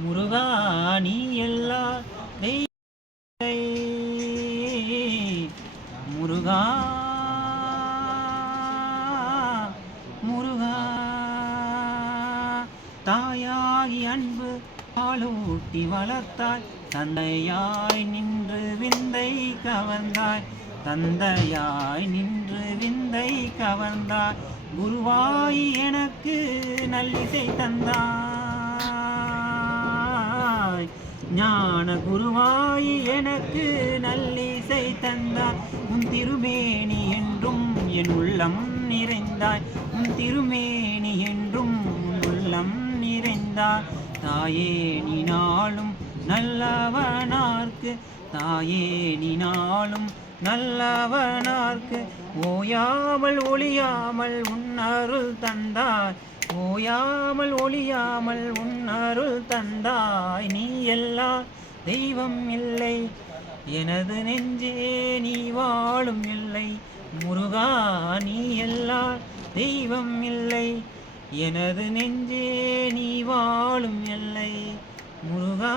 முருகா நீ எல்லா தெய்வத்தை முருகா முருகா தாயாகி அன்பு பாலூட்டி வளர்த்தாய் தந்தையாய் நின்று விந்தை கவர்ந்தாய் தந்தையாய் நின்று விந்தை கவர்ந்தாய் குருவாய் எனக்கு நல்லிசை தந்தாய் ஞான குருவாய் எனக்கு நல்லிசை தந்தாய் உன் திருமேனி என்றும் என் உள்ளம் நிறைந்தாய் உன் திருமேனி என்றும் உன் உள்ளம் நிறைந்தாய் தாயே நீ நாளும் நல்லவனார்க்கு தாயே நீ நாளும் நல்லவனார்க்கு ஓயாமல் ஒளியாமல் உன்னருள் தந்தாய் ஓயாமல் ஒளியாமல் உன்னருள் தந்தாய் நீ எல்லா தெய்வம் இல்லை எனது நெஞ்சே நீ வாழும் இல்லை முருகா நீ எல்லா தெய்வம் இல்லை எனது நெஞ்சே நீ வாழும் இல்லை முருகா